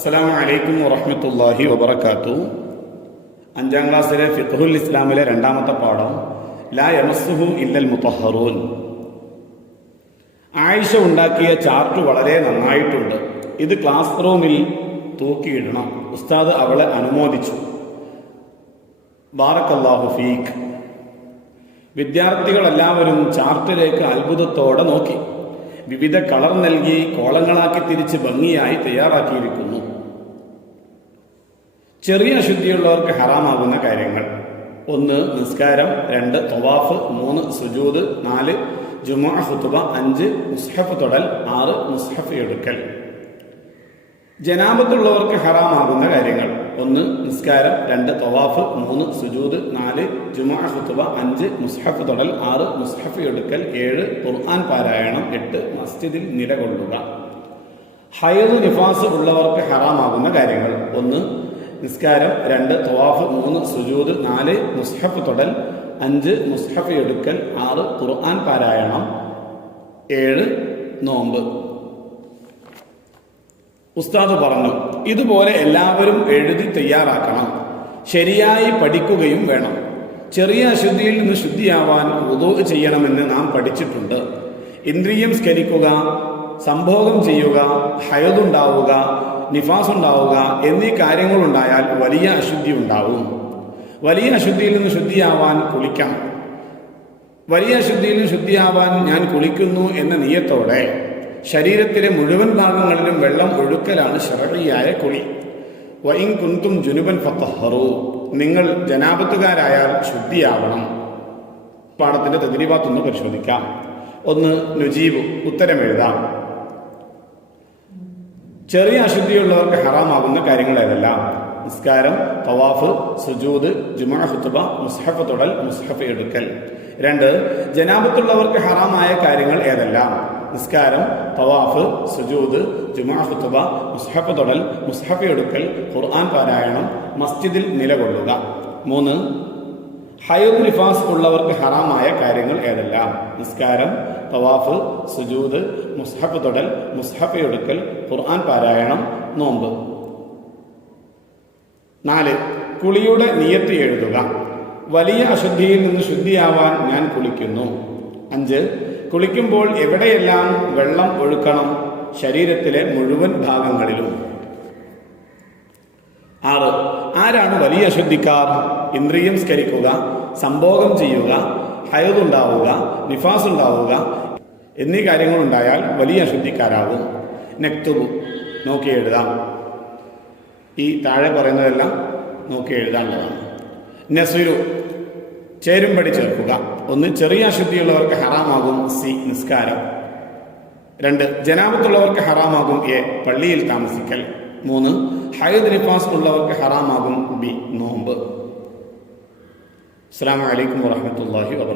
അസ്സലാമു അലൈക്കും വറഹ്മത്തുള്ളാഹി വബറകാതുഹു. 5ാം ക്ലാസ്സിലെ ഫിഖ്ഹുൽ ഇസ്ലാമിലെ രണ്ടാമത്തെ പാഠം ലാ യമസ്സുഹു ഇല്ലൽ മുതഹ്ഹറൂൻ. ആയിഷ ഉണ്ടാക്കിയ ചാർട്ട് വളരെ നന്നായിട്ടുണ്ട്. ഇത് ക്ലാസ് റൂമിൽ തൂക്കിയിടണം. ഉസ്താദ് അവളെ അനുമോദിച്ചു. ബാറക്കല്ലാഹു ഫീക്ക്. വിദ്യാർത്ഥികളെല്ലാവരും ചാർട്ടിലേക്ക് അത്ഭുതത്തോടെ നോക്കി. വിവിധ കളർ നൽകി കോളങ്ങളാക്കി തിരിച്ച് ഭംഗിയായി തയ്യാറാക്കിയിരിക്കുന്നു. ചെറിയ അശുദ്ധിയുള്ളവർക്ക് ഹറാമാകുന്ന കാര്യങ്ങൾ: 1 നിസ്കാരം, 2 തവാഫ്, 3 സുജൂദ്, 4 ജുമുഅ ഖുതുബ, 5 മുസ്ഹഫ് തൊടൽ, 6 മുസ്ഹഫ് എടുക്കൽ. ജനാബത്തുള്ളവർക്ക് ഹറാമാകുന്ന കാര്യങ്ങൾ: 1 നിസ്കാരം, 2 തവാഫ്, 3 സുജൂദ്, 4 ജുമുഅ ഖുതുബ, 5 മുസ്ഹഫ് തൊടൽ, 6 മുസ്ഹഫ് എടുക്കൽ, 7 ഖുർആൻ പാരായണം, 8 മസ്ജിദിൽ നിലകൊള്ളുക. ഹൈദ് നിഫാസ് ഉള്ളവർക്ക് ഹറാമാകുന്ന കാര്യങ്ങൾ: 1 നിസ്കാരം, 2 തവാഫ്, 3 സുജൂദ്, 4 മുസ്ഹഫ് തൊടൽ, 5 മുസ്ഹഫ് എടുക്കൽ, 6 ഖുർആൻ പാരായണം, 7 നോമ്പ്. ഉസ്താദ് പറഞ്ഞു, ഇതുപോലെ എല്ലാവരും എഴുതി തയ്യാറാക്കണം. ശരിയായി പഠിക്കുകയും വേണം. ചെറിയ അശുദ്ധിയിൽ നിന്ന് ശുദ്ധിയാവാൻ വുദൂ ചെയ്യണമെന്ന് നാം പഠിച്ചിട്ടുണ്ട്. ഇന്ദ്രിയം സ്കരിക്കുക, സംഭോഗം ചെയ്യുക, ഹയദുണ്ടാവുക, നിഫാസ് ഉണ്ടാവുക എന്നീ കാര്യങ്ങളുണ്ടായാൽ വലിയ അശുദ്ധി ഉണ്ടാവും. വലിയ അശുദ്ധിയിൽ നിന്ന് ശുദ്ധിയാവാൻ കുളിക്കണം. വലിയ അശുദ്ധിയിൽ നിന്ന് ശുദ്ധിയാവാൻ ഞാൻ കുളിക്കുന്നു എന്ന നിയത്തോടെ ശരീരത്തിലെ മുഴുവൻ ഭാഗങ്ങളിലും വെള്ളം ഒഴുക്കലാണ് ശർഈയായ കുളി. വഇൻ കുൻതും ജുനുബൻ ഫതഹറു. നിങ്ങൾ ജനാബത്തുകാരായാൽ ശുദ്ധിയാവണം. പാഠത്തിന്റെ തദ്രീബാത്തൊന്ന് പരിശോധിക്കാം. 1 നുജീബ്, ഉത്തരം എഴുതാം. ചെറിയ അശുദ്ധിയുള്ളവർക്ക് ഹറാമാകുന്ന കാര്യങ്ങൾ ഏതെല്ലാം? നിസ്കാരം, തവാഫ്, സുജൂദ്, ജുമുഅ ഖുതുബ, മുസ്ഹഫ് തൊടൽ, മുസ്ഹഫ് എടുക്കൽ. 2 ജനാബത്തുള്ളവർക്ക് ഹറാമായ കാര്യങ്ങൾ ഏതെല്ലാം? നിസ്കാരം, തവാഫ്, സുജൂദ്, ജുമുഅ ഖുതുബ, മുസ്ഹഫ് തൊടൽ, മുസ്ഹഫ് എടുക്കൽ, ഖുർആൻ പാരായണം, മസ്ജിദിൽ നിലകൊള്ളുക. 3 ഹൈദ് നിഫാസ് ഉള്ളവർക്ക് ഹറാമായ കാര്യങ്ങൾ ഏതെല്ലാം? നിസ്കാരം, തവാഫ്, സുജൂദ്, മുസ്ഹഫ് തൊടൽ, മുസ്ഹഫ് എടുക്കൽ, ഖുർആൻ പാരായണം, നോമ്പ്. 4 കുളിയുടെ നിയത്ത് എഴുതുക. വലിയ അശുദ്ധിയിൽ നിന്ന് ശുദ്ധിയാവാൻ ഞാൻ കുളിക്കുന്നു. 5 കുളിക്കുമ്പോൾ എവിടെയെല്ലാം വെള്ളം ഒഴുക്കണം? ശരീരത്തിലെ മുഴുവൻ ഭാഗങ്ങളിലും. 6 ആരാണ് വലിയ അശുദ്ധിക്കാർ? ഇന്ദ്രിയം സ്കരിക്കുക, സംഭോഗം ചെയ്യുക, ഹയദുണ്ടാവുക, നിഫാസ് ഉണ്ടാവുക എന്നീ കാര്യങ്ങളുണ്ടായാൽ വലിയ അശുദ്ധിക്കാരാകും. നക്തുബു, നോക്കി എഴുതാം. ഈ താഴെ പറയുന്നതെല്ലാം നോക്കി എഴുതാനുള്ളതാണ്. നസ്വിരു, ചേരുംപടി ചേർക്കുക. 1 ചെറിയ അശുദ്ധിയുള്ളവർക്ക് ഹറാമാകും. സി നിസ്കാരം. 2 ജനാബത്തുള്ളവർക്ക് ഹറാമാകും. എ പള്ളിയിൽ താമസിക്കൽ. 3 ഹൈദ് നിഫാസ് ഉള്ളവർക്ക് ഹറാമാകും. ബി നോമ്പ്. അസ്സലാമു അലൈക്കും വറഹ്മത്തുള്ളാഹി വബറകാതുഹു.